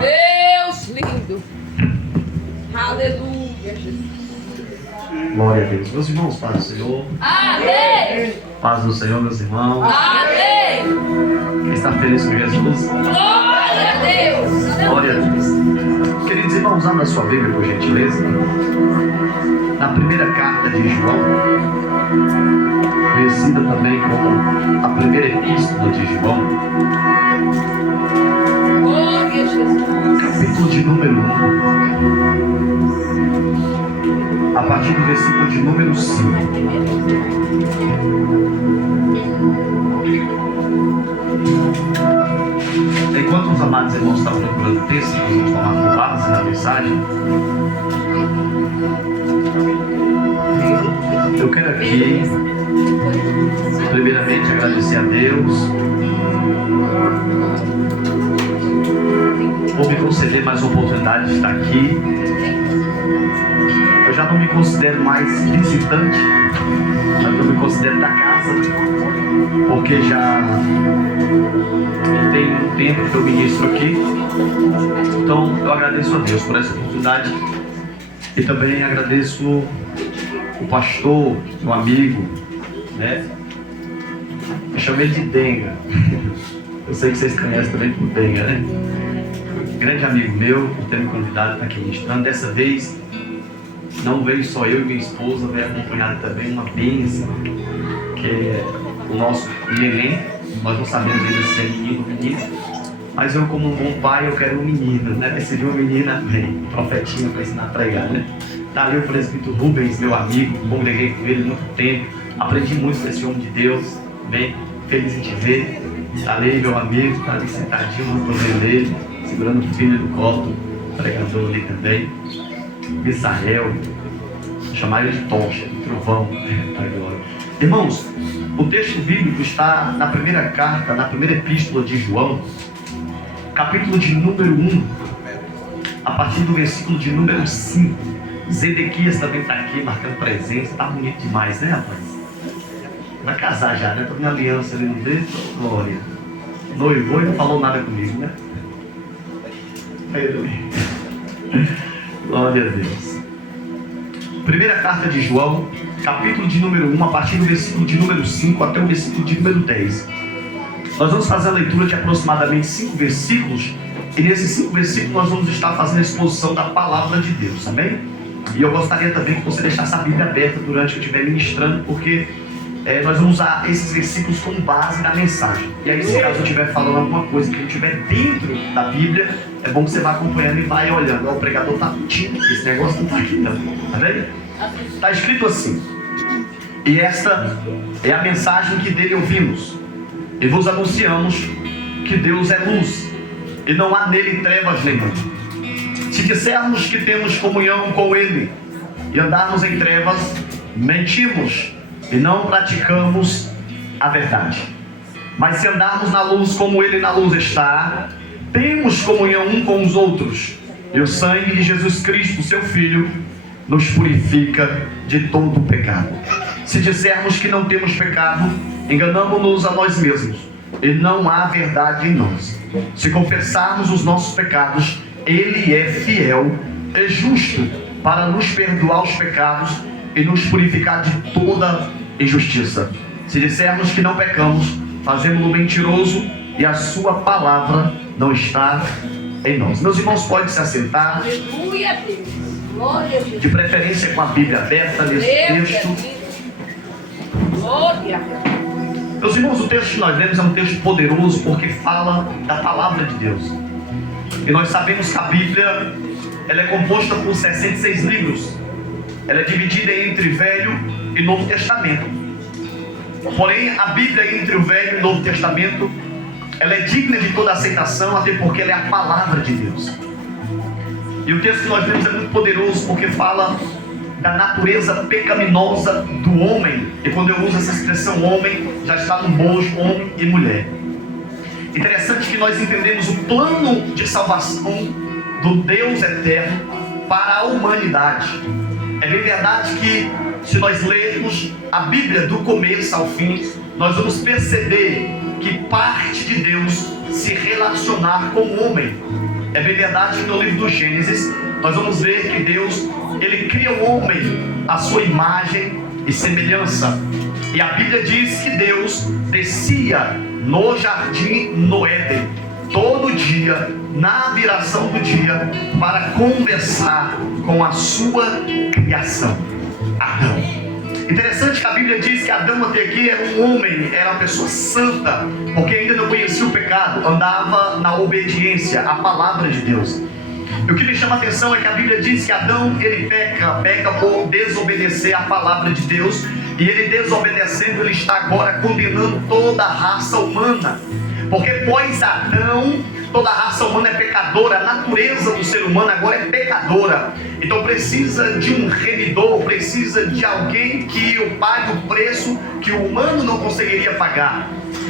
Deus lindo. Aleluia, Jesus. Glória a Deus. Meus irmãos, paz do Senhor. Amém. Paz do Senhor, meus irmãos. Amém. Quem está feliz com Jesus? Glória a Deus. Glória a Deus. Queridos irmãos, abra a sua Bíblia, por gentileza. Na primeira carta de João, conhecida também como a primeira epístola de João, Glória a Jesus. capítulo de número 1, a partir do versículo de número 5. Enquanto os amados irmãos estão procurando o texto, nós vamos tomar por base na mensagem. Eu quero aqui, primeiramente, agradecer a Deus por me conceder mais uma oportunidade de estar aqui. Eu já não me considero mais visitante, mas eu me considero da casa, porque já tem um tempo que eu ministro aqui. Então eu agradeço a Deus por essa oportunidade e também agradeço o pastor, meu amigo, né? Eu chamei de Denga. Eu sei que vocês conhecem também por Denga, né? Grande amigo meu, por ter me convidado para aqui ministrando. Dessa vez não veio só eu e minha esposa, veio acompanhada também uma bênção, que é o nosso neném. Nós não sabemos ainda se é menino ou menina, mas eu, como um bom pai, eu quero um menino, né? Se viu uma menina, vem, profetinha para ensinar a pregar, né? Tá ali o presbítero Rubens, meu amigo, congreguei com ele muito tempo, aprendi muito com esse homem de Deus, bem feliz em te ver. Tá ali meu amigo, tá ali sentadinho no torneio dele, segurando o filho do colo, pregador ali também. Misael, chamar ele de tocha, de trovão, agora. Irmãos, o texto bíblico está na primeira carta, na primeira epístola de João, capítulo de número 1, a partir do versículo de número 5. Zedequias também está aqui, marcando presença. Está bonito demais, né, rapaz? Vai casar já, né? Tô vendo aliança ali no dedo. Glória. Noivou e não falou nada comigo, né? Glória a Deus. Primeira carta de João, capítulo de número 1, a partir do versículo de número 5 até o versículo de número 10. Nós vamos fazer a leitura de aproximadamente 5 versículos. E nesses 5 versículos nós vamos estar fazendo a exposição da palavra de Deus, amém? E eu gostaria também que você deixasse a Bíblia aberta durante que eu estiver ministrando, porque nós vamos usar esses versículos como base da mensagem. E aí, se caso eu estiver falando alguma coisa que não estiver dentro da Bíblia, é bom que você vá acompanhando e vai olhando. O pregador está mentindo, esse negócio não está aqui não, tá vendo? Está escrito assim: e esta é a mensagem que dele ouvimos, e vos anunciamos que Deus é luz, e não há nele trevas nenhuma. Se dissermos que temos comunhão com Ele e andarmos em trevas, mentimos e não praticamos a verdade. Mas se andarmos na luz como Ele na luz está, temos comunhão um com os outros, e o sangue de Jesus Cristo, seu Filho, nos purifica de todo o pecado. Se dissermos que não temos pecado, enganamo-nos a nós mesmos, e não há verdade em nós. Se confessarmos os nossos pecados, Ele é fiel e justo para nos perdoar os pecados e nos purificar de toda injustiça. Se dissermos que não pecamos, fazemos-lo mentiroso e a sua palavra não está em nós. Meus irmãos, podem se assentar. Aleluia a Deus. Glória a Deus. De preferência com a Bíblia aberta nesse texto. Glória. Meus irmãos, o texto que nós lemos é um texto poderoso porque fala da palavra de Deus. E nós sabemos que a Bíblia ela é composta por 66 livros. Ela é dividida entre Velho e Novo Testamento. Porém, a Bíblia entre o Velho e o Novo Testamento, ela é digna de toda aceitação, até porque ela é a palavra de Deus. E o texto que nós lemos é muito poderoso porque fala da natureza pecaminosa do homem. E quando eu uso essa expressão homem, já está no bojo homem e mulher. Interessante que nós entendemos o plano de salvação do Deus eterno para a humanidade. É bem verdade que se nós lermos a Bíblia do começo ao fim, nós vamos perceber que parte de Deus se relaciona relacionar com o homem. É bem verdade que no livro do Gênesis nós vamos ver que Deus, ele cria o homem à sua imagem e semelhança. E a Bíblia diz que Deus descia no jardim, no Éden, todo dia, na viração do dia, para conversar com a sua criação, Adão. Interessante que a Bíblia diz que Adão até aqui era um homem, era uma pessoa santa, porque ainda não conhecia o pecado, andava na obediência à palavra de Deus. E o que me chama a atenção é que a Bíblia diz que Adão, ele peca por desobedecer à palavra de Deus, e ele desobedecendo, ele está agora condenando toda a raça humana, porque pois Adão, toda a raça humana é pecadora, a natureza do ser humano agora é pecadora, então precisa de um remidor, precisa de alguém que pague o preço que o humano não conseguiria pagar.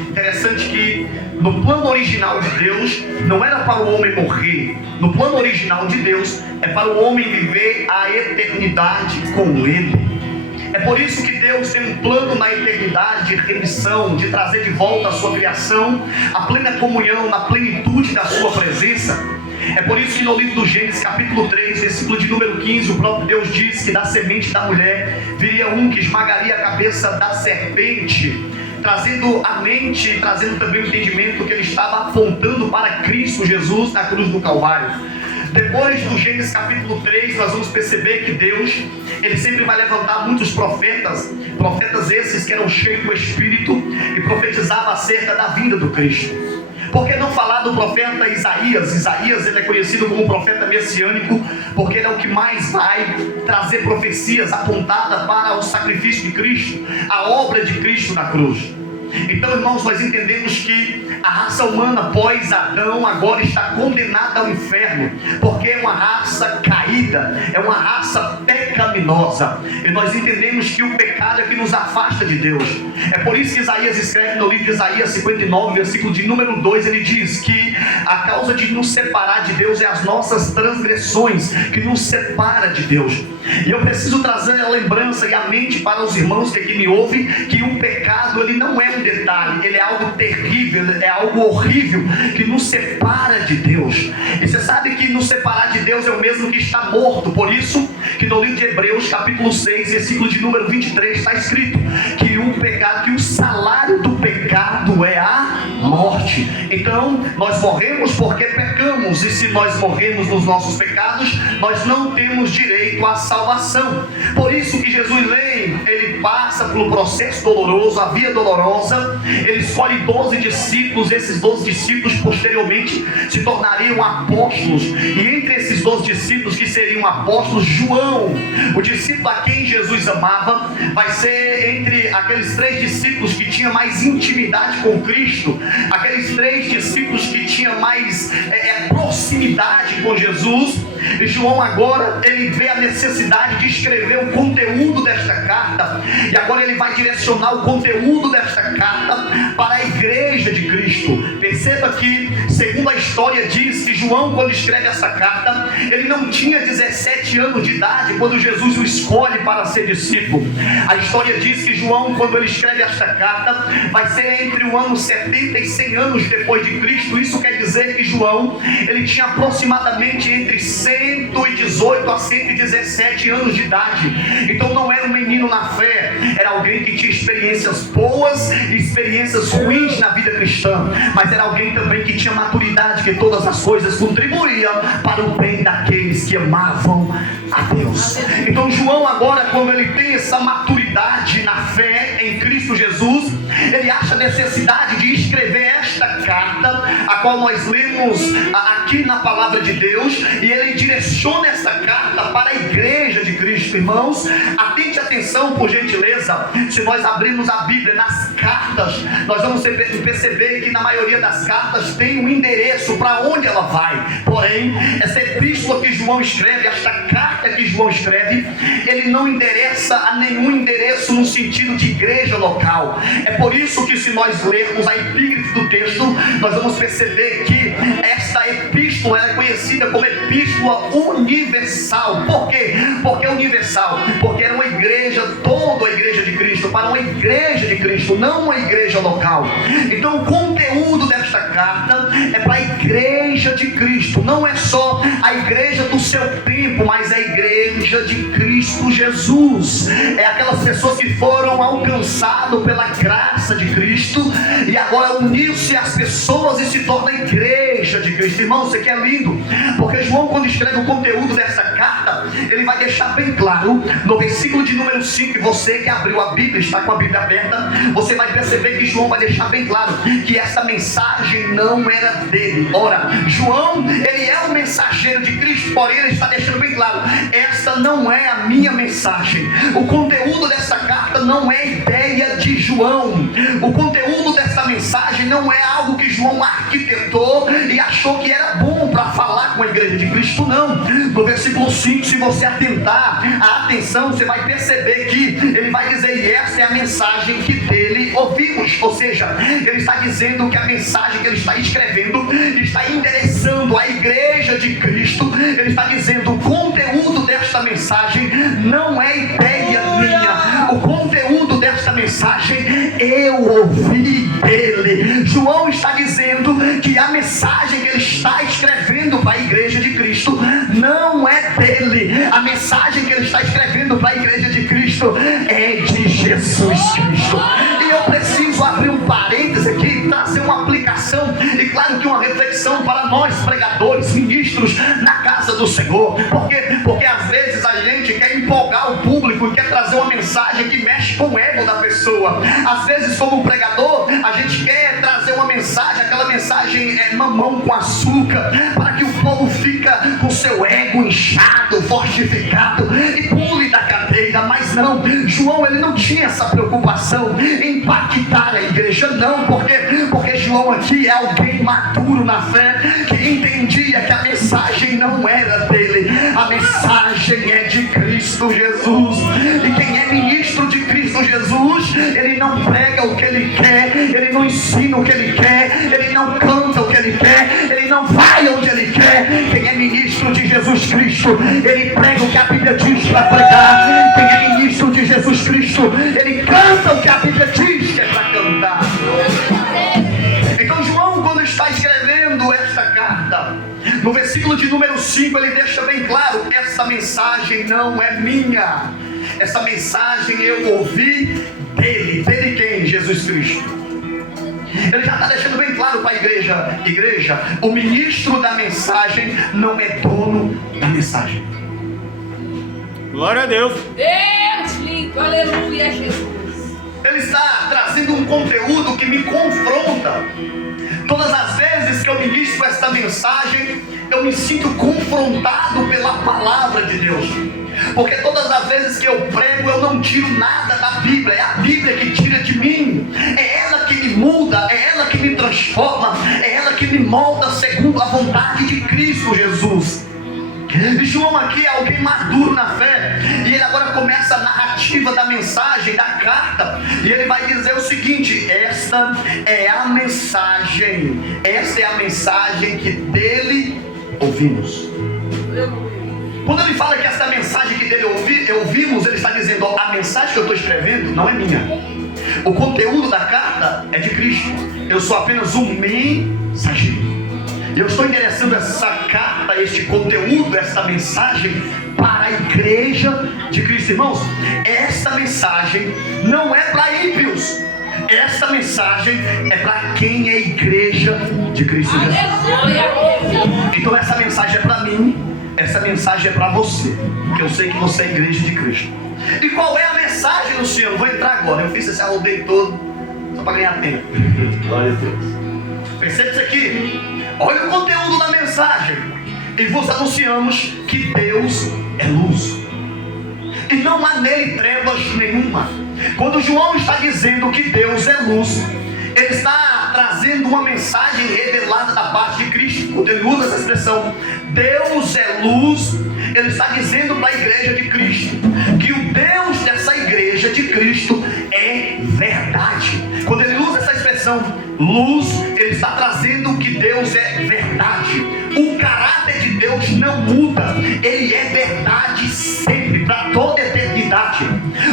Interessante que no plano original de Deus não era para o homem morrer, no plano original de Deus é para o homem viver a eternidade com Ele. É por isso que Deus tem um plano na eternidade de remissão, de trazer de volta a sua criação, a plena comunhão, na plenitude da sua presença. É por isso que no livro do Gênesis, capítulo 3, versículo de número 15, o próprio Deus diz que da semente da mulher viria um que esmagaria a cabeça da serpente, trazendo a mente, trazendo também o entendimento que ele estava apontando para Cristo Jesus na cruz do Calvário. Depois do Gênesis capítulo 3, nós vamos perceber que Deus, ele sempre vai levantar muitos profetas esses que eram cheios do Espírito e profetizavam acerca da vinda do Cristo. Por que não falar do profeta Isaías? Isaías, ele é conhecido como profeta messiânico, porque ele é o que mais vai trazer profecias apontadas para o sacrifício de Cristo, a obra de Cristo na cruz. Então, irmãos, nós entendemos que a raça humana após Adão agora está condenada ao inferno, porque é uma raça caída, é uma raça pecaminosa, e nós entendemos que o pecado é que nos afasta de Deus. É por isso que Isaías escreve no livro de Isaías 59, versículo de número 2, ele diz que a causa de nos separar de Deus é as nossas transgressões, que nos separa de Deus. E eu preciso trazer a lembrança e a mente para os irmãos que aqui me ouvem, que o pecado, ele não é um detalhe, ele é algo terrível, é algo horrível, que nos separa de Deus. E você sabe que nos separar de Deus é o mesmo que estar morto. Por isso que no livro de Hebreus, capítulo 6, versículo de número 23, está escrito que o pecado, que o salário do pecado é a morte. Então, nós morremos porque pecamos, e se nós morremos nos nossos pecados, nós não temos direito à salvação. Por isso que Jesus vem, ele passa pelo processo doloroso, a via dolorosa, ele escolhe 12 discípulos, esses 12 discípulos posteriormente se tornariam apóstolos, e entre esses 12 discípulos que seriam apóstolos, João, o discípulo a quem Jesus amava, vai ser entre aqueles 3 discípulos que tinham mais intimidade com Cristo, aqueles 3 discípulos que tinham mais proximidade com Jesus. E João agora, ele vê a necessidade de escrever o conteúdo desta carta, e agora ele vai direcionar o conteúdo desta carta para a igreja de Cristo. Perceba que, segundo a história diz, que João, quando escreve essa carta, ele não tinha 17 anos de idade quando Jesus o escolhe para ser discípulo. A história diz que João, quando ele escreve esta carta, vai ser entre o ano 70 e 100 anos depois de Cristo. Isso quer dizer que João, ele tinha aproximadamente entre 118 a 117 anos de idade. Então não era um menino na fé, era alguém que tinha experiências boas e experiências ruins na vida cristã, mas era alguém também que tinha maturidade, que todas as coisas contribuíam para o bem daqueles que amavam a Deus. Então João agora, quando ele tem essa maturidade na fé em Cristo Jesus, ele acha a necessidade de escrever esta carta, a qual nós lemos aqui na palavra de Deus, e ele direciona essa carta para a igreja de Cristo. Irmãos, atente atenção, por gentileza. Se nós abrirmos a Bíblia nas cartas, nós vamos perceber que na maioria das cartas tem um endereço para onde ela vai. Porém, essa epístola que João escreve, esta carta que João escreve, ele não endereça a nenhum endereço no sentido de igreja local. É por isso que, se nós lermos a epígrafe do texto, nós vamos perceber que esta epístola é conhecida como epístola universal. Por quê? Porque universal, porque era uma igreja, toda a igreja de Cristo, para uma igreja de Cristo, não uma igreja local. Então o conteúdo desta carta é para a igreja de Cristo. Não é só a igreja do seu tempo, mas a igreja de Cristo Jesus. É aquelas pessoas que foram alcançadas pela graça de Cristo e agora uniram-se às pessoas e se torna a igreja de Cristo. Irmão, isso aqui é lindo, porque João, quando escreve o conteúdo dessa carta, ele vai deixar bem claro no versículo de número 5. E você que abriu a Bíblia, está com a Bíblia aberta, você vai perceber que João vai deixar bem claro que essa mensagem não era dele. Ora, João, ele é o mensageiro de Cristo, porém ele está deixando bem claro: esta não é a minha mensagem. O conteúdo dessa carta não é ideia de João. O conteúdo dessa mensagem não é algo que João arquitetou e achou que era bom para falar com a igreja de Cristo, não. No versículo 5, se você atentar a atenção, você vai perceber que ele vai dizer: e essa é a mensagem que dele ouvimos. Ou seja, ele está dizendo que a mensagem que ele está escrevendo está endereçando a igreja de Cristo. Ele está dizendo: o conteúdo desta mensagem não é ideia minha, o conteúdo desta mensagem eu ouvi dele. João está dizendo que a mensagem que ele está escrevendo para a igreja de Cristo não é dele. A mensagem que ele está escrevendo para a igreja de Cristo é de Jesus Cristo. E eu preciso abrir um parêntese aqui e trazer uma aplicação, e claro que uma reflexão para nós pregadores, ministros na casa do Senhor. Porque às vezes a gente quer empolgar o público e quer trazer uma mensagem que mexe com o ego da pessoa. Às vezes, como pregador, a gente quer trazer uma mensagem, aquela mensagem é mamão com açúcar, para que o povo fica com seu ego inchado, fortificado e pule da cadeira. Mas não, João, ele não tinha essa preocupação em impactar a igreja, não. Porque João aqui é alguém maduro na fé, que entendia que a mensagem não era dele, a mensagem é de Cristo Jesus. E quem é ministro de Cristo Jesus, ele não prega o que ele quer, ele não ensina o que ele quer, ele não canta o que ele quer, ele não vai onde ele quer. Quem é ministro de Jesus Cristo, ele prega o que a Bíblia diz para pregar. Quem é ministro de Jesus Cristo, ele canta o que a Bíblia diz que é para cantar. Então João, quando está escrevendo esta carta, no versículo de número 5, ele deixa bem claro: essa mensagem não é minha, essa mensagem eu ouvi dele. Dele quem? Jesus Cristo. Ele já está deixando bem claro para a igreja, o ministro da mensagem não é dono da mensagem. Glória a Deus. Deus lindo, aleluia, Jesus. Ele está trazendo um conteúdo que me confronta. Todas as vezes que eu ministro esta mensagem, eu me sinto confrontado pela palavra de Deus. Porque todas as vezes que eu prego, eu não tiro nada da Bíblia, é a Bíblia que tira de mim. É ela que me muda, é ela que me transforma, é ela que me molda segundo a vontade de Cristo Jesus. E João aqui é alguém maduro na fé, e ele agora começa a narrativa da mensagem, da carta, e ele vai dizer o seguinte: esta é a mensagem que dele ouvimos. Quando ele fala que essa mensagem que dele ouvimos, ele está dizendo: ó, a mensagem que eu estou escrevendo não é minha, o conteúdo da carta é de Cristo, eu sou apenas um mensageiro. Eu estou endereçando essa carta, este conteúdo, essa mensagem para a igreja de Cristo. Irmãos, esta mensagem não é para ímpios, essa mensagem é para quem é igreja de Cristo Jesus. Então essa mensagem é para mim, essa mensagem é para você, porque eu sei que você é igreja de Cristo. E qual é a mensagem, Luciano? Vou entrar agora, eu fiz esse rodeio todo só para ganhar tempo. Glória a Deus. Percebe isso aqui? Olha o conteúdo da mensagem: e vos anunciamos que Deus é luz, e não há nele trevas nenhuma. Quando João está dizendo que Deus é luz, ele está trazendo uma mensagem revelada da parte de Cristo. Quando ele usa essa expressão, Deus é luz, ele está dizendo para a igreja de Cristo que o Deus dessa igreja de Cristo é verdade. Quando ele usa essa expressão luz, ele está trazendo que Deus é verdade. O caráter de Deus não muda, ele é verdade sempre, para toda a eternidade.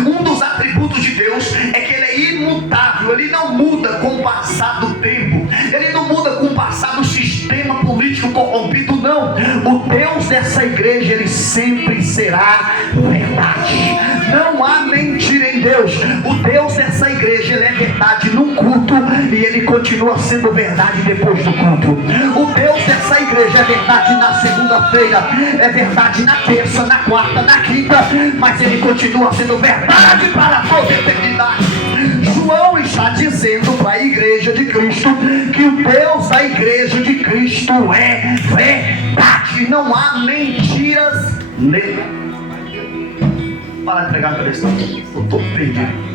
Um dos atributos de Deus é que ele é imutável. Deus dessa igreja, ele sempre será verdade. Não há mentira em Deus. O Deus dessa igreja, ele é verdade num culto e ele continua sendo verdade depois do culto. O Deus dessa igreja é verdade na segunda-feira, é verdade na terça, na quarta, na quinta, mas ele continua sendo verdade para toda a eternidade. João está dizendo para a igreja de Cristo que o Deus da igreja de Cristo é verdade. Não há mentiras nele. Para de pregar a questão, eu estou perdido.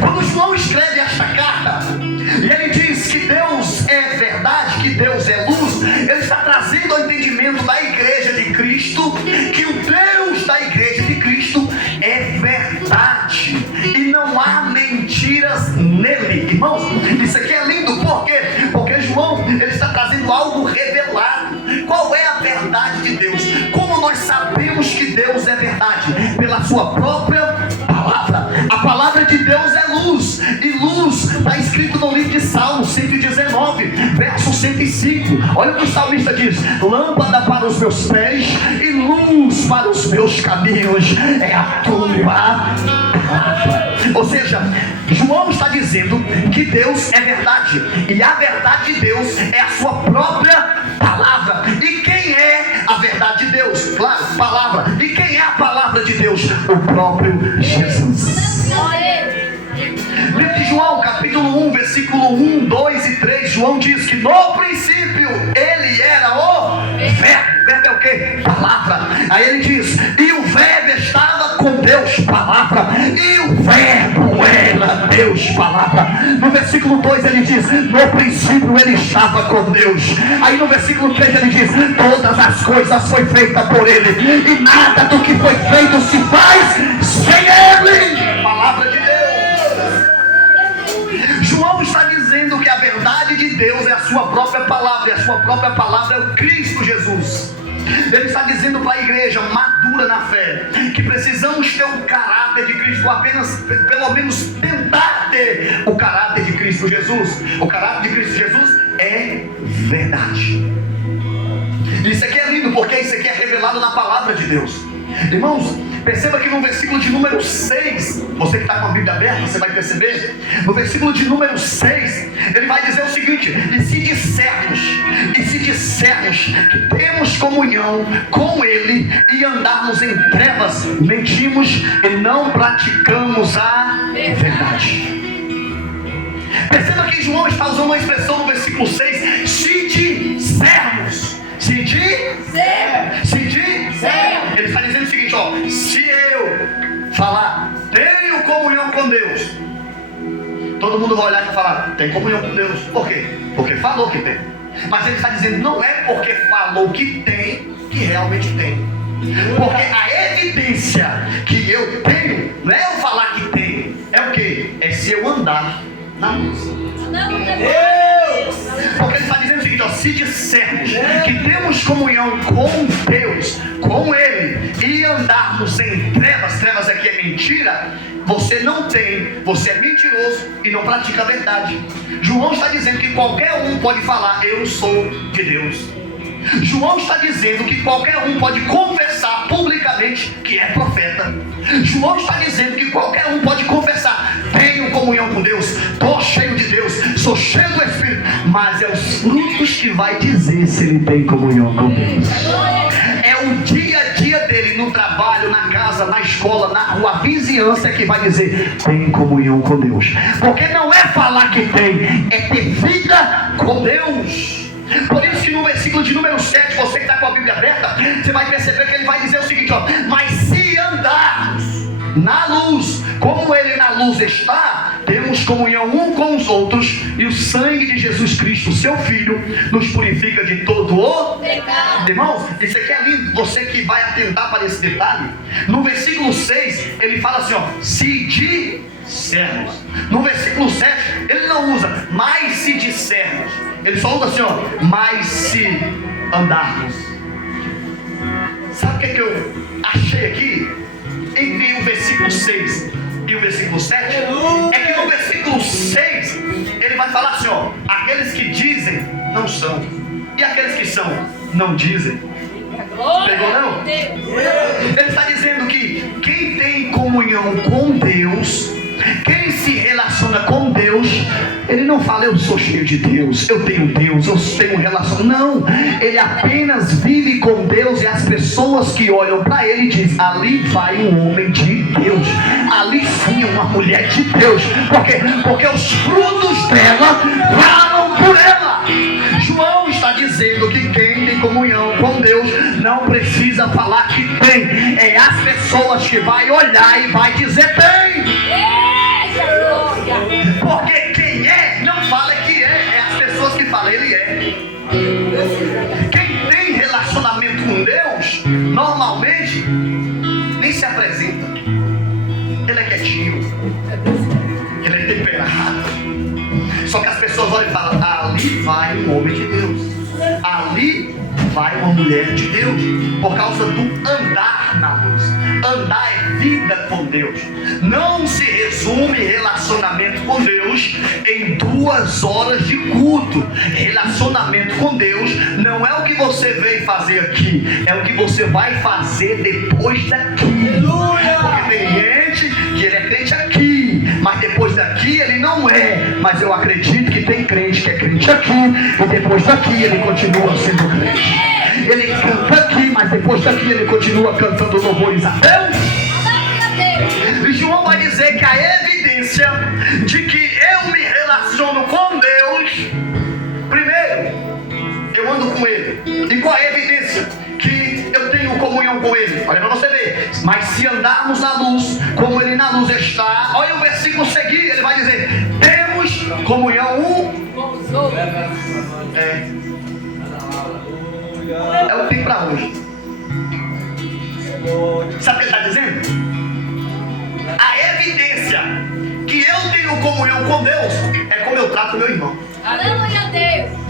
Quando João escreve esta carta e ele diz que Deus é verdade, que Deus é luz, ele está trazendo ao entendimento da igreja de Cristo que o Deus da igreja de Cristo é verdade e não há mentiras nele. Irmãos, isso aqui é lindo. Por quê? Porque João, ele está trazendo algo revelado. Qual é a verdade de Deus? Como nós sabemos que Deus é verdade? Pela sua própria palavra. A palavra de Deus é luz, e luz está escrito no livro de Salmos 119, verso 105. Olha o que o salmista diz: lâmpada para os meus pés e luz para os meus caminhos é a tua palavra. Ou seja, João está dizendo que Deus é verdade, e a verdade de Deus é a sua própria palavra. E quem é a verdade de Deus? Claro, palavra. E quem é a palavra de Deus? O próprio Jesus. Livro de João, capítulo 1, versículo 1, 2 e 3, João diz que no princípio ele era o verbo. Verbo é o que? Palavra. Aí ele diz: e o verbo estava com Deus, palavra, e o verbo era Deus, palavra. No versículo 2 ele diz: no princípio ele estava com Deus. Aí no versículo 3 ele diz: todas as coisas foi feita por ele, e nada do que foi feito se faz sem ele. Palavra de Deus. João está dizendo que a verdade de Deus é a sua própria palavra, e a sua própria palavra é o Cristo Jesus. Ele está dizendo para a igreja madura na fé que precisamos ter o caráter de Cristo, apenas, pelo menos tentar ter o caráter de Cristo Jesus. O caráter de Cristo Jesus é verdade. Isso aqui é lindo, porque isso aqui é revelado na palavra de Deus. Irmãos, perceba que no versículo de número 6, você que está com a Bíblia aberta, você vai perceber, no versículo de número 6, ele vai dizer o seguinte: e se dissermos que temos comunhão com ele e andarmos em trevas, mentimos e não praticamos a verdade. Perceba que João está usando uma expressão no versículo 6, se dissermos. Ele está dizendo o seguinte, ó: se eu falar tenho comunhão com Deus, todo mundo vai olhar e falar tem comunhão com Deus. Por quê? Porque falou que tem. Mas ele está dizendo, não é porque falou que tem que realmente tem. Porque a evidência que eu tenho não é eu falar que tem, é o que? É se eu andar na luz. Porque ele está dizendo o seguinte, ó: se dissermos que temos comunhão com Deus, com ele, e andarmos em trevas, trevas aqui é mentira, você não tem, você é mentiroso e não pratica a verdade. João está dizendo que qualquer um pode falar eu sou de Deus. João está dizendo que qualquer um pode confessar publicamente que é profeta. João está dizendo que qualquer um pode confessar: tenho comunhão com Deus, estou cheio de Deus, sou cheio do Espírito. Mas é os frutos que vai dizer se ele tem comunhão com Deus. É o dia a dia dele, no trabalho, na casa, na escola, na rua, a vizinhança, é que vai dizer tem comunhão com Deus. Porque não é falar que tem, é ter vida com Deus. Por isso que no versículo de número 7, você que está com a Bíblia aberta, você vai perceber que ele vai dizer o seguinte, ó: mas se andarmos na luz, como ele na luz está, temos comunhão um com os outros, e o sangue de Jesus Cristo, seu Filho, nos purifica de todo o pecado. Irmãos, isso aqui é lindo. Você que vai atentar para esse detalhe, no versículo 6, ele fala assim, ó: se dissermos. No versículo 7, ele não usa mas se dissermos, ele só usa assim, ó: mas se andarmos. Sabe o que eu achei aqui? Entre o versículo 6 e o versículo 7, é que no versículo 6 ele vai falar assim, ó: aqueles que dizem não são, e aqueles que são não dizem. Glória Pegou, não? a Deus. Ele está dizendo que quem tem comunhão com Deus, quem se relaciona com Deus, ele não fala eu sou cheio de Deus, eu tenho relação. Não, ele apenas vive com Deus, e as pessoas que olham para ele dizem: ali vai um homem de Deus, ali sim uma mulher de Deus. Por quê? Porque os frutos dela falam por ela. João está dizendo que quem tem comunhão com Deus não precisa falar que tem, é as pessoas que vai olhar e vai dizer tem. Eita glória. Porque quem é, não fala que é as pessoas que falam ele é. Quem tem relacionamento com Deus, normalmente, nem se apresenta. Ele é quietinho, ele é temperado. Só que as pessoas olham e falam: ali vai um homem de Deus, ali vai uma mulher de Deus, por causa do andar na luz. Andar é vida com Deus. Não se resume relacionamento com Deus em 2 horas de culto. Relacionamento com Deus não é o que você veio fazer aqui, é o que você vai fazer depois daqui. Porque tem gente que ele é crente aqui, mas depois daqui ele não é. Mas eu acredito que tem crente que é crente aqui, e depois daqui ele continua sendo crente. Ele canta aqui, mas depois daqui ele continua cantando louvores a Deus. E João vai dizer que a evidência de que eu me relaciono com Deus, primeiro, eu ando com Ele. E qual é a evidência que eu tenho comunhão com Ele? Olha para você ver. Mas se andarmos na luz, como Ele na luz está, olha o versículo seguinte, ele vai dizer: temos comunhão Com os outros. É o que tem para hoje. Sabe o que ele está dizendo? A evidência que eu tenho comunhão com Deus é como eu trato meu irmão. Aleluia a Deus.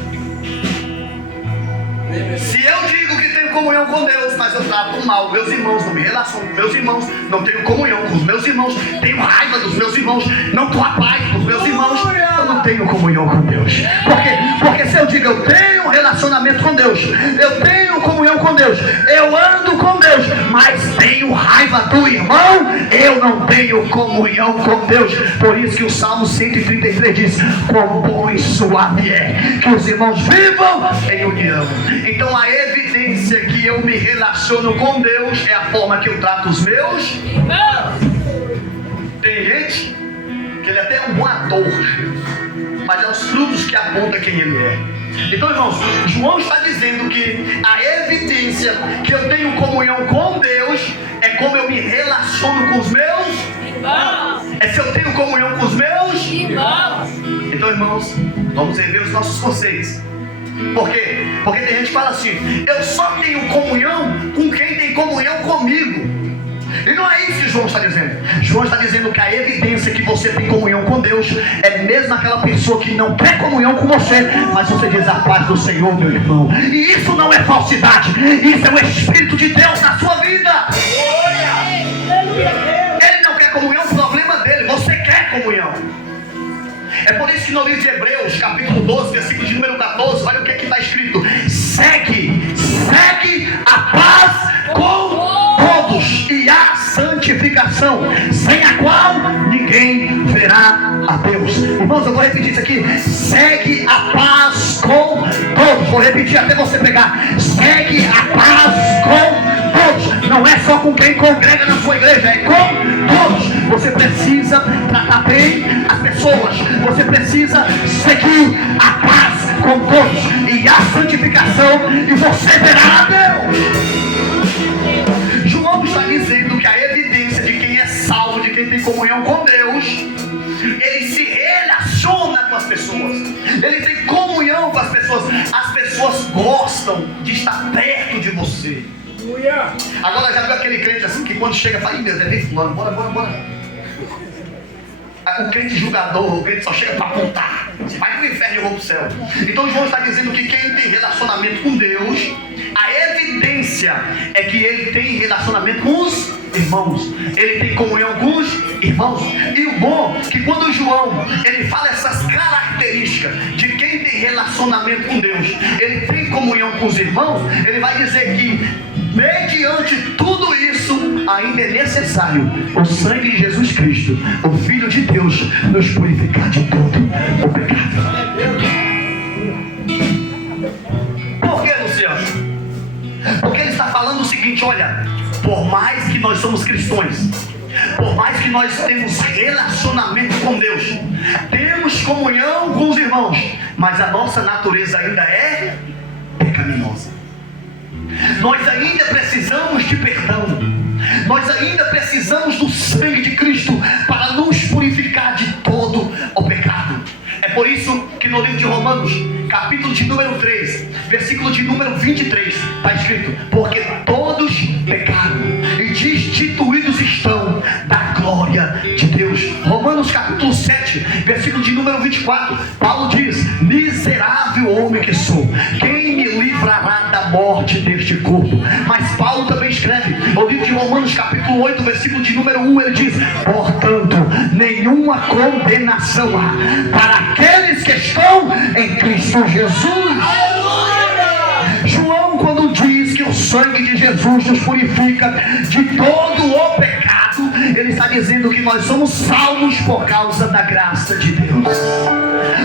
Se eu digo que tenho comunhão com Deus, mas eu trato mal meus irmãos, não me relaciono com meus irmãos, não tenho comunhão com os meus irmãos, tenho raiva dos meus irmãos, não estou a paz dos meus irmãos, eu não tenho comunhão com Deus. Por quê? Porque se eu digo eu tenho relacionamento com Deus, eu tenho comunhão com Deus, eu ando com Deus, mas tenho raiva do irmão, eu não tenho comunhão com Deus. Por isso que o Salmo 133 diz: quão bom e suave é que os irmãos vivam em união. Então a evidência que eu me relaciono com Deus é a forma que eu trato os meus Irmãos. Tem gente que ele até é um bom ator, mas é os frutos que apontam quem ele é. Então, irmãos, João está dizendo que a evidência que eu tenho comunhão com Deus é como eu me relaciono com os meus Irmãos. É se eu tenho comunhão com os meus Irmãos. Então, irmãos, vamos rever os nossos conceitos. Por quê? Porque tem gente que fala assim: eu só tenho comunhão com quem tem comunhão comigo. E não é isso que João está dizendo. João está dizendo que a evidência que você tem comunhão com Deus é mesmo aquela pessoa que não quer comunhão com você, mas você diz: a paz do Senhor, meu irmão. E isso não é falsidade, isso é o Espírito de Deus na sua vida. Ele não quer comunhão, o problema dele, você quer comunhão. É por isso que no livro de Hebreus, capítulo 12, versículo de número 14, olha o que aqui está escrito: segue a paz com todos e a santificação, sem a qual ninguém verá a Deus. Irmãos, eu vou repetir isso aqui: segue a paz com todos. Vou repetir até você pegar: segue a paz com todos. Não é só com quem congrega na sua igreja, é com todos. Você precisa tratar bem as pessoas, você precisa seguir a paz com todos e a santificação, e você verá a Deus. João está dizendo que a evidência de quem é salvo, de quem tem comunhão com Deus, ele se relaciona com as pessoas, ele tem comunhão com as pessoas gostam de estar perto de você. Agora já viu aquele crente assim que quando chega fala: ih, meu Deus, é fulano, bora. O crente julgador, o crente só chega para apontar: você vai para o inferno e eu vou para o céu. Então João está dizendo que quem tem relacionamento com Deus, a evidência é que ele tem relacionamento com os irmãos, ele tem comunhão com os irmãos. E o bom é que quando João ele fala essas características de quem tem tem relacionamento com Deus, ele tem comunhão com os irmãos, ele vai dizer que, mediante tudo isso, ainda é necessário o sangue de Jesus Cristo, o Filho de Deus, nos purificar de todo o pecado. Por que, Luciano? Porque ele está falando o seguinte: olha, por mais que nós somos cristãos, por mais que nós temos relacionamento com Deus, temos comunhão com os irmãos, mas a nossa natureza ainda é pecaminosa. Nós ainda precisamos de perdão. Nós ainda precisamos do sangue de Cristo para nos purificar de todo o pecado. É por isso que no livro de Romanos, capítulo de número 3, versículo de número 23, está escrito: porque todos pecaram e destituídos estão da glória de Deus. Romanos capítulo 7, versículo de número 24, Paulo diz: miserável homem que sou, quem me livrará da morte deste corpo? Mas Paulo também escreve no livro de Romanos capítulo 8, versículo de número 1, ele diz: portanto, nenhuma condenação há para aqueles que estão em Cristo Jesus. João, quando diz que o sangue de Jesus nos purifica de todo o pecado, ele está dizendo que nós somos salvos por causa da graça de Deus.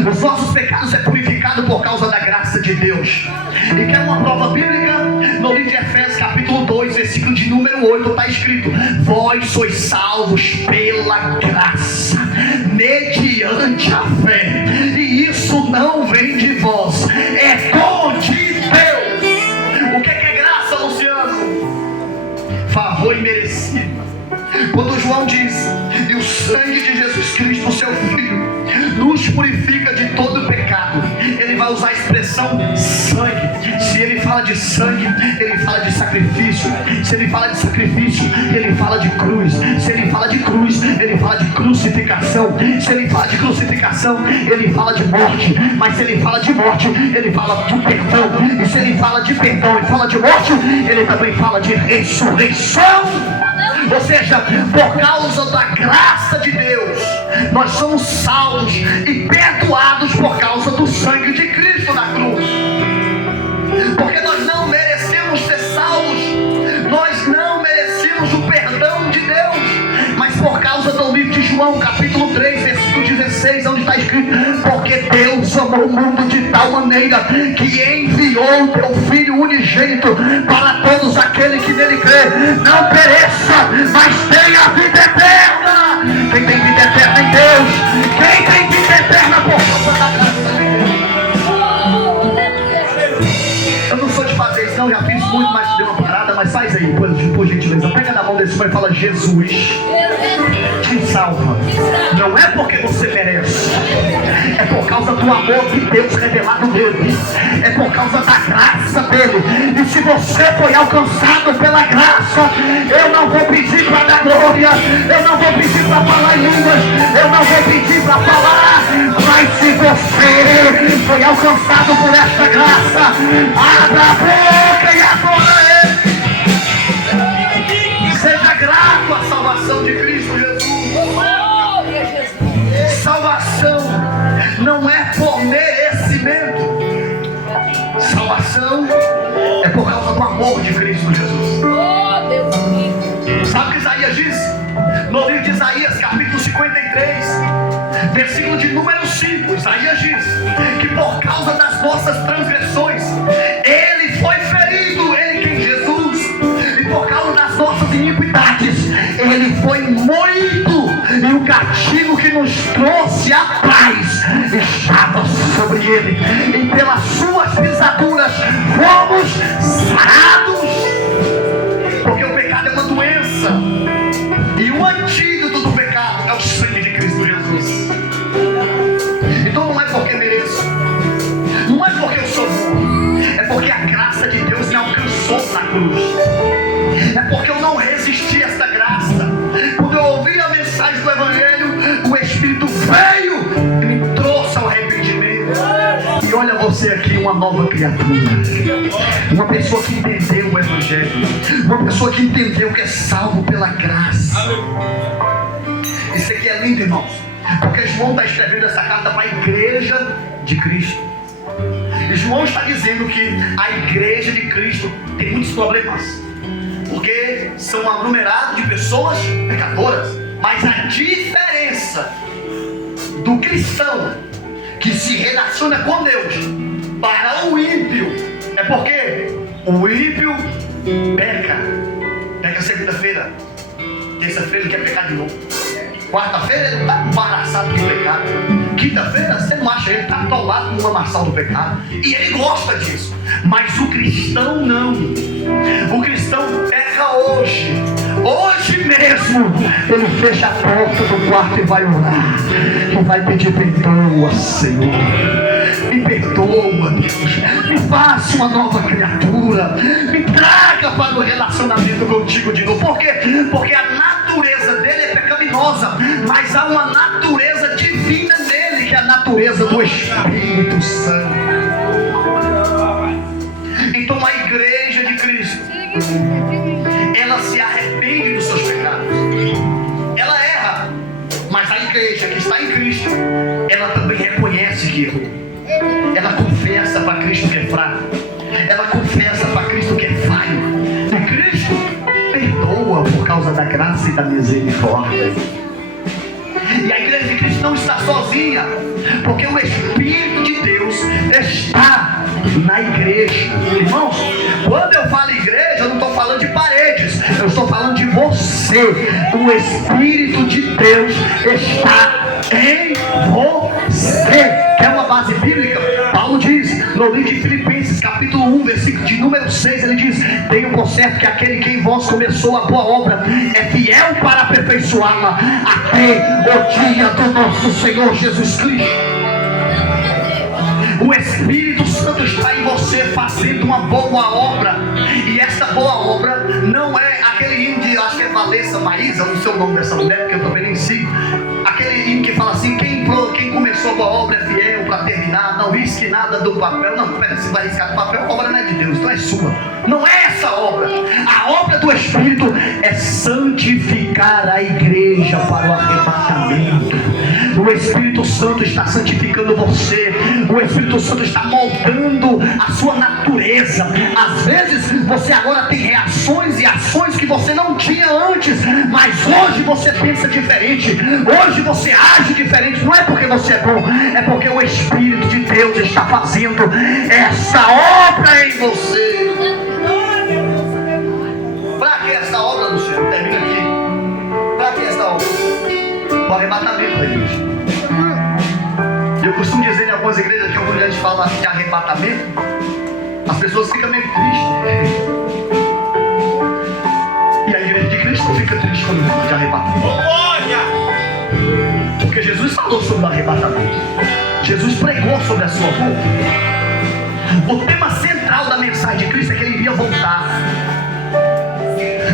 Os nossos pecados é purificado por causa da graça de Deus. E quer uma prova bíblica? No livro de Efésios capítulo 2, versículo de número 8, está escrito: vós sois salvos pela graça, mediante a fé, e isso não vem de vós, é dom de Deus. O que é graça, Luciano? Favor imerecido. Quando João diz: e o sangue de Jesus Cristo, seu Filho, nos purifica de todo pecado, ele vai usar a expressão sangue. Se ele fala de sangue, ele fala de sacrifício. Se ele fala de sacrifício, ele fala de cruz. Se ele fala de cruz, ele fala de crucificação. Se ele fala de crucificação, ele fala de morte. Mas se ele fala de morte, ele fala de perdão. E se ele fala de perdão e fala de morte, ele também fala de ressurreição. Ou seja, por causa da graça de Deus, nós somos salvos e perdoados por causa do sangue de Cristo na cruz. Porque nós não merecemos ser salvos, nós não merecemos o perdão de Deus, mas por causa do livro de João, capítulo 3, versículo 16, onde está escrito: porque Deus amou o mundo de tal maneira que enviou o teu Filho unigênito para todos aqueles que nele crê, não pereça, mas tenha vida eterna. Quem tem vida eterna em Deus? Quem tem vida eterna por causa da graça de Deus? Eu não sou de fazer isso não, já fiz muito, mas deu uma parada. Mas faz aí, por gentileza, pega na mão desse irmão e fala: Jesus te salva. Não é porque você merece, é por causa do amor de Deus revelado nele, é por causa da graça dele. E se você foi alcançado pela graça, eu não vou pedir para dar glória, eu não vou pedir para falar em línguas, eu não vou pedir para falar. Mas se você foi alcançado por esta graça, abra a boca e adora ele. Seja grato à salvação de Cristo Jesus. Salvação não é por merecimento, salvação é por causa do amor de Cristo Jesus. Sabe o que Isaías diz? No livro de Isaías, capítulo 53, versículo de número 5, Isaías diz que por causa das nossas transgressões ele foi ferido, ele quem? Jesus. E por causa das nossas iniquidades ele foi moído, e o castigo que nos trouxe a paz estava sobre ele, e pelas suas pisaduras fomos sarados. Porque o pecado é uma doença, e o antídoto do pecado é o sangue de Cristo Jesus. Então não é porque mereço, não é porque eu sou bom, é porque a graça de Deus me alcançou na cruz. É porque eu não resisti a esta graça. Quando eu ouvi a mensagem do Evangelho, o Espírito veio e me trouxe ao arrependimento. E olha você aqui, uma nova criatura, uma pessoa que entendeu o Evangelho, uma pessoa que entendeu que é salvo pela graça. Isso aqui é lindo, irmãos, porque João está escrevendo essa carta para a igreja de Cristo. E João está dizendo que a igreja de Cristo tem muitos problemas, porque são um aglomerado de pessoas pecadoras. Mas a diferença do cristão que se relaciona com Deus para o ímpio é porque o ímpio peca segunda-feira, terça-feira ele quer pecar de novo, quarta-feira ele está embaraçado de pecado, quinta-feira você não acha ele está atolado no lamaçal do pecado, e ele gosta disso. Mas o cristão não. O cristão peca hoje mesmo. Ele fecha a porta do quarto e vai orar, e vai pedir perdão, Senhor, me perdoa, Deus, me faça uma nova criatura, me traga para o relacionamento contigo de novo. Por quê? Porque a natureza dele é pecaminosa, mas há uma natureza divina nele, que é a natureza do Espírito Santo. Então a igreja de Cristo, ela se arrepende dos seus pecados, ela erra, mas a igreja que está em Cristo, ela também reconhece que errou. Ela confessa para Cristo que é fraco, ela confessa para Cristo que é falho, e Cristo perdoa por causa da graça e da misericórdia. E a igreja de Cristo não está sozinha, porque o Espírito de Deus está na igreja. Irmãos, quando eu falo igreja, eu não estou falando de paredes, eu estou falando de você. O Espírito de Deus está em você. Quer uma base bíblica? Paulo diz no livro de Filipenses, capítulo 1, versículo de número 6, ele diz: tenho por certo que aquele que em vós começou a boa obra é fiel para aperfeiçoá-la até o dia do nosso Senhor Jesus Cristo. O Espírito Santo está em você fazendo uma boa obra, e essa boa obra não é aquele hino de, acho que é Valessa Maísa, não sei o nome dessa mulher, porque eu também nem sigo, aquele hino que fala assim: quem começou a boa obra é fiel para terminar, não risque nada do papel. Não, pera, se vai riscar do papel, a obra não é de Deus, então é sua. Não é essa obra. A obra do Espírito é santificar a igreja para o arrebatamento. O Espírito Santo está santificando você. O Espírito Santo está moldando a sua natureza. Às vezes você agora tem reações e ações que você não tinha antes, mas hoje você pensa diferente, hoje você age diferente. Não é porque você é bom, é porque o Espírito de Deus está fazendo essa obra em você. Para que essa obra, Luciano? Termina aqui. Para que essa obra? O arrebatamento da igreja. Eu costumo dizer em algumas igrejas que quando a gente fala de arrebatamento, as pessoas ficam meio tristes. E a igreja de Cristo não fica triste quando fala de arrebatamento. Porque Jesus falou sobre o arrebatamento. Jesus pregou sobre a sua volta. O tema central da mensagem de Cristo é que ele iria voltar.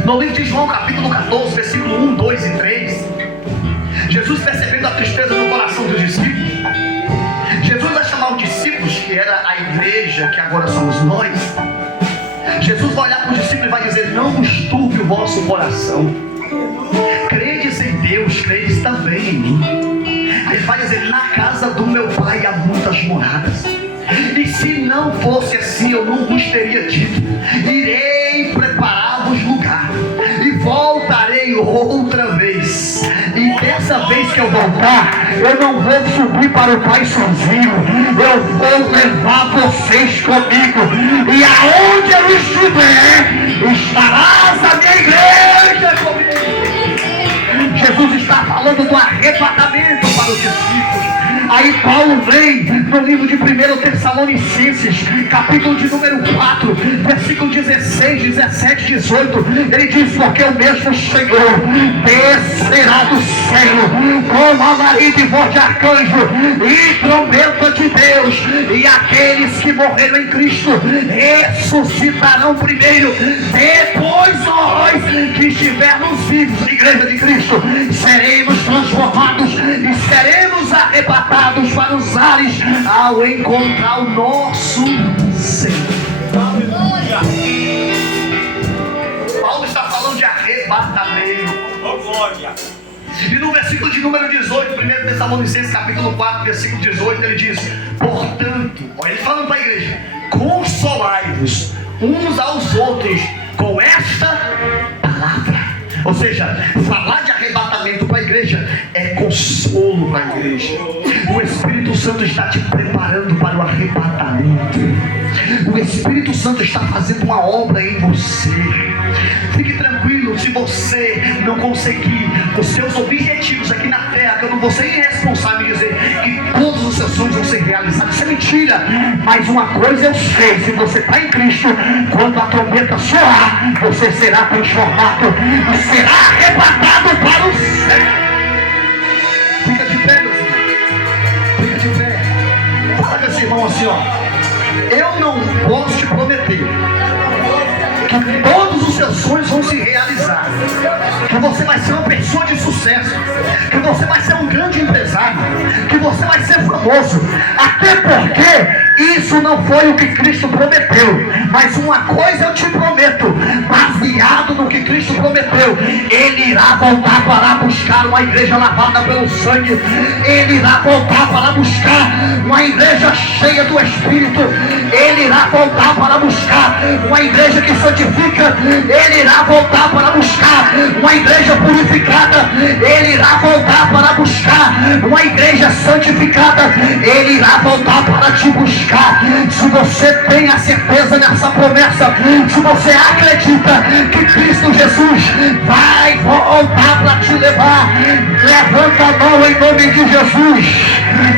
No livro de João, capítulo 14, versículo 1, 2 e 3, Jesus, percebendo a tristeza no coração dos discípulos, Jesus vai chamar os discípulos, que era a igreja, que agora somos nós. Jesus vai olhar para os discípulos e vai dizer: não vos turbe o vosso coração, credes em Deus, credes também em mim. Ele vai dizer: na casa do meu pai há muitas moradas, e se não fosse assim eu não vos teria dito, irei preparar-vos lugar, e voltarei outra vez. E dessa vez que eu voltar, eu não vou subir para o Pai sozinho, eu vou levar vocês comigo, e aonde eu estiver, estarás a minha igreja comigo. Jesus está falando do arrebatamento para os discípulos. Aí Paulo vem no livro de 1 Tessalonicenses, capítulo de número 4, versículo 16, 17, 18. Ele diz: porque o mesmo Senhor descerá do céu com alarido e voz de arcanjo e trombeta de Deus, e aqueles que morreram em Cristo ressuscitarão primeiro. Depois nós que estivermos vivos, igreja de Cristo, seremos transformados e seremos arrebatados para os ares ao encontrar o nosso Senhor. Paulo está falando de arrebatamento. E no versículo de número 18, 1 Tessalonicenses capítulo 4, versículo 18, ele diz: portanto, olha ele falando para a igreja, consolai-vos uns aos outros com esta palavra. Ou seja, falar de arrebatamento para a igreja é consolo para a igreja. O Espírito Santo está te preparando para o arrebatamento. O Espírito Santo está fazendo uma obra em você. Fique tranquilo, se você não conseguir os seus objetivos aqui na terra, que eu não vou ser irresponsável em dizer que todos os seus sonhos vão ser realizados. Isso é mentira. Mas uma coisa eu sei: se você está em Cristo, quando a trombeta soar, você será transformado e será arrebatado para o céu. Fica de pé, meu irmão. Fica de pé. Fala com esse irmão assim, ó: eu não posso te prometer que todos os seus sonhos vão se realizar, que você vai ser uma pessoa de sucesso, que você vai ser um grande empresário, que você vai ser famoso, até porque isso não foi o que Cristo prometeu. Mas uma coisa eu te prometo, baseado no que Cristo prometeu: Ele irá voltar para buscar uma igreja lavada pelo sangue. Ele irá voltar para buscar uma igreja cheia do Espírito. Ele irá voltar para buscar uma igreja que santifica. Ele irá voltar para buscar uma igreja purificada. Ele irá voltar para buscar uma igreja santificada. Ele irá voltar para te buscar. Se você tem a certeza nessa promessa, se você acredita que Cristo Jesus vai voltar para te levar, levanta a mão em nome de Jesus.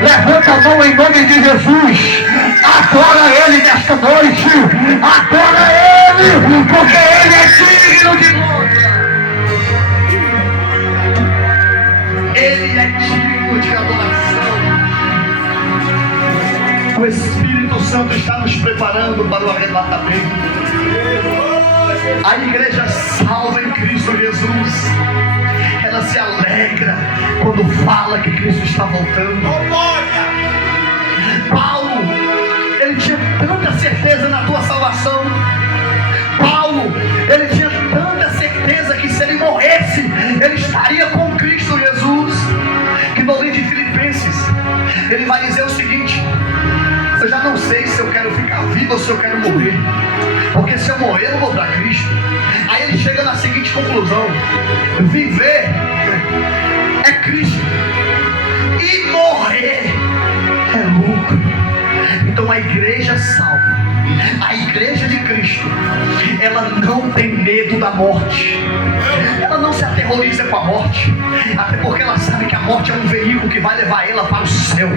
Levanta a mão em nome de Jesus. Adora Ele nesta noite. Adora Ele, porque Ele é digno de glória. Ele é digno de adoração. O Espírito Santo está nos preparando para o arrebatamento. A igreja salva em Cristo Jesus, ela se alegra quando fala que Cristo está voltando. Paulo, ele tinha tanta certeza na tua salvação. Paulo, ele tinha tanta certeza que se ele morresse, ele estaria com Cristo Jesus, que no livro de Filipenses ele vai dizer o seguinte: eu já não sei se eu quero ficar vivo ou se eu quero morrer, porque se eu morrer eu não vou para Cristo. Aí ele chega na seguinte conclusão: viver é Cristo e morrer é lucro. Então a igreja salva, a igreja de Cristo, ela não tem medo da morte. Ela não se aterroriza com a morte, até porque ela sabe que a morte é um veículo que vai levar ela para o céu.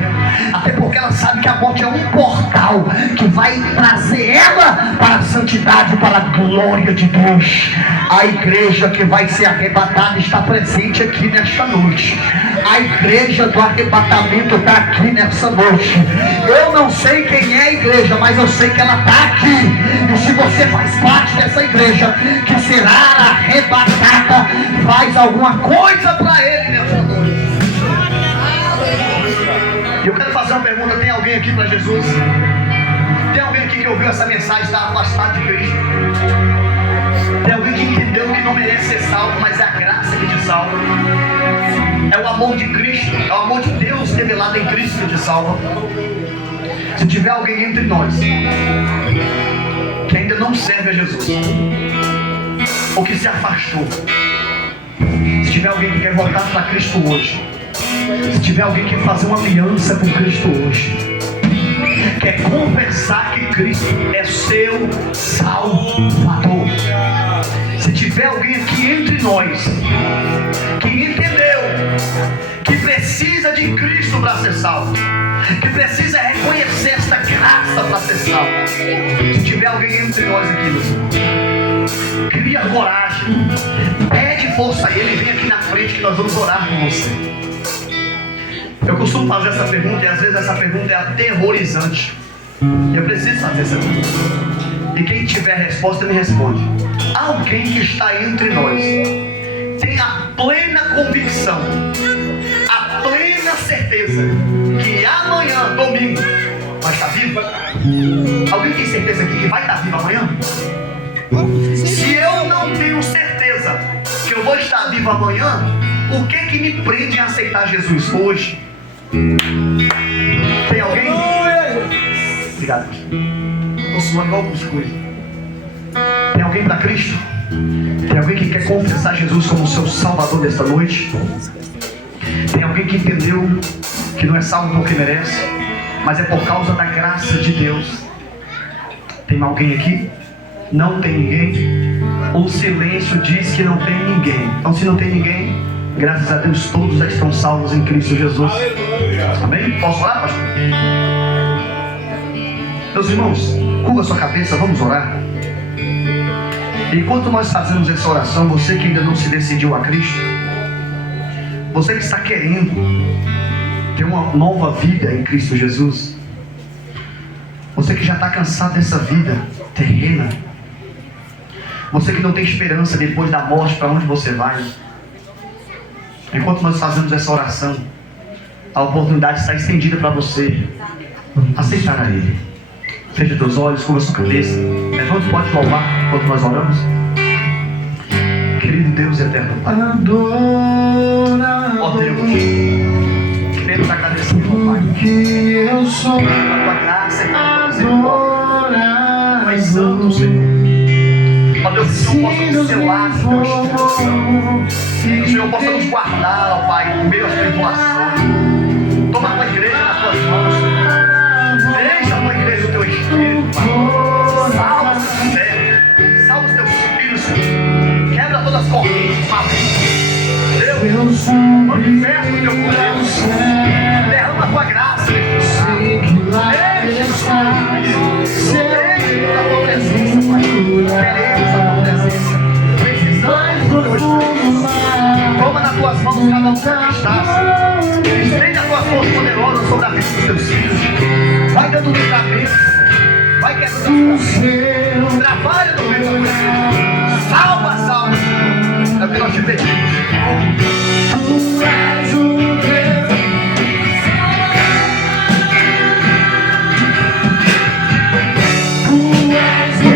Até porque ela sabe que a morte é um portal que vai trazer ela para a santidade, para a glória de Deus. A igreja que vai ser arrebatada está presente aqui nesta noite. A igreja do arrebatamento está aqui nessa noite. Eu não sei quem é a igreja, mas eu sei que ela está aqui. E se você faz parte dessa igreja que será arrebatada, faz alguma coisa para Ele nessa noite. E eu quero fazer uma pergunta: tem alguém aqui para Jesus? Tem alguém aqui que ouviu essa mensagem e está afastado de Cristo? Tem alguém que entendeu que não merece ser salvo, mas é a graça que te salva? É o amor de Cristo, é o amor de Deus revelado em Cristo que te salva. Se tiver alguém entre nós que ainda não serve a Jesus, ou que se afastou, se tiver alguém que quer voltar para Cristo hoje, se tiver alguém que quer fazer uma aliança com Cristo hoje, quer confessar que Cristo é seu Salvador, se tiver alguém aqui entre nós que entendeu que precisa de Cristo para ser salvo, que precisa reconhecer esta graça para ser salvo, se tiver alguém entre nós aqui, cria coragem, pede força a Ele, vem aqui na frente que nós vamos orar com você. Eu costumo fazer essa pergunta e às vezes essa pergunta é aterrorizante. Eu preciso fazer essa pergunta. E quem tiver resposta me responde. Alguém que está entre nós tem a plena convicção, a plena certeza que amanhã, domingo, vai estar vivo? Alguém tem certeza aqui que vai estar vivo amanhã? Se eu não tenho certeza que eu vou estar vivo amanhã, O que me prende a aceitar Jesus hoje? Tem alguém? Obrigado. Estou suando igual biscoito. Tem alguém para Cristo? Tem alguém que quer confessar Jesus como seu Salvador nesta noite? Tem alguém que entendeu que não é salvo porque merece, mas é por causa da graça de Deus? Tem alguém aqui? Não tem ninguém? O silêncio diz que não tem ninguém. Então, se não tem ninguém, graças a Deus, todos já estão salvos em Cristo Jesus. Amém? Posso orar, pastor? Meus irmãos, curva sua cabeça, vamos orar. Enquanto nós fazemos essa oração, você que ainda não se decidiu a Cristo, você que está querendo ter uma nova vida em Cristo Jesus, você que já está cansado dessa vida terrena, você que não tem esperança depois da morte, para onde você vai, enquanto nós fazemos essa oração, a oportunidade está estendida para você aceitar a Ele. Feche teus olhos, curva sua cabeça, levante, pode louvar enquanto nós oramos. Querido Deus eterno, Pai, ó Deus, queremos agradecer, ó Pai, a tua graça e a tua misericórdia. Tu és santo, Senhor. Ó Deus, que o Senhor possa nos selar no teu Espírito Santo. Que o Senhor possa nos guardar, ó Pai, em meio às tribulações. Toma a tua igreja nas tuas mãos, Senhor. Deixa a tua igreja no teu Espírito, Pai. Salva os teus servos, salva os teus filhos, Senhor. Quebra todas as correntes malignas. Deus, manifesta o teu poder. Derrama a tua graça neste lugar. Deixa a tua presença, Pai. Queremos a tua presença. Precisamos do teu Espírito. Toma nas tuas mãos cada um que está. Estende as tuas mãos poderosas sobre a vida dos teus filhos. Vai dando livramento. Vai quebrando os teus. Trabalha no meio do Espírito. Salva as almas. É o que nós te pedimos. Tu és o Deus. Tu és o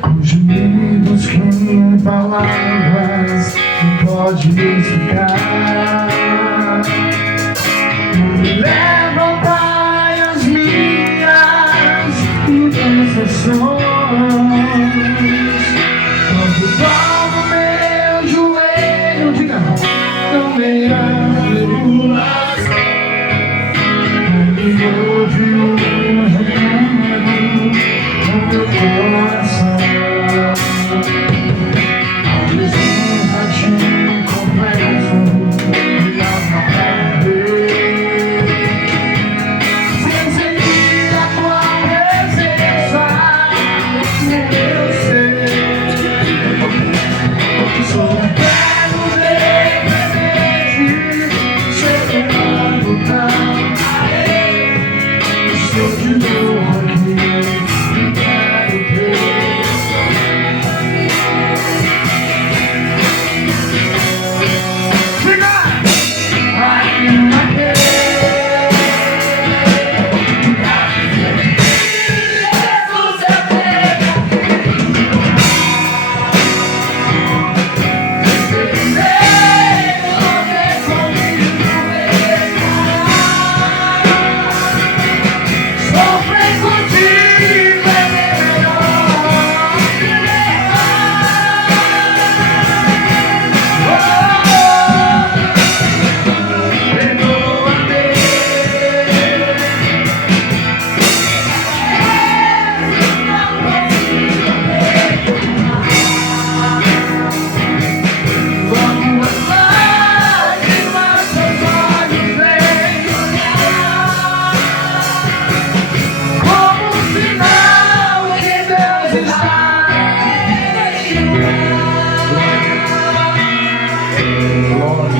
com gemidos que em palavras não pode explicar. Me leva, Pai, as minhas intercessões. Quando dobro meu joelho, diga, não me anulas. Me ouve um recado no meu coração. Talvez nunca te confesso, e não perder.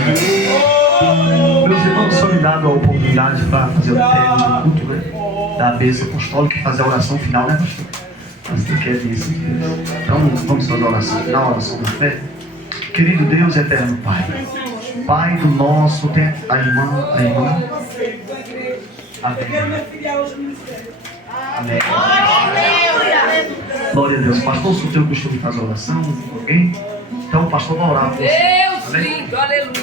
Meus irmãos, são me dado a oportunidade para fazer o término do culto, né? Da bênção apostólica e fazer a oração final, né, pastor? Pastor quer isso. Então, vamos fazer a oração final, a oração da fé. Querido Deus eterno Pai, Pai do nosso, tem a irmã. Amém. Amém. Glória a Deus. Pastor, se o teu costume fazer oração, alguém? Então o pastor vai orar por você. Deus Amém? lindo, aleluia.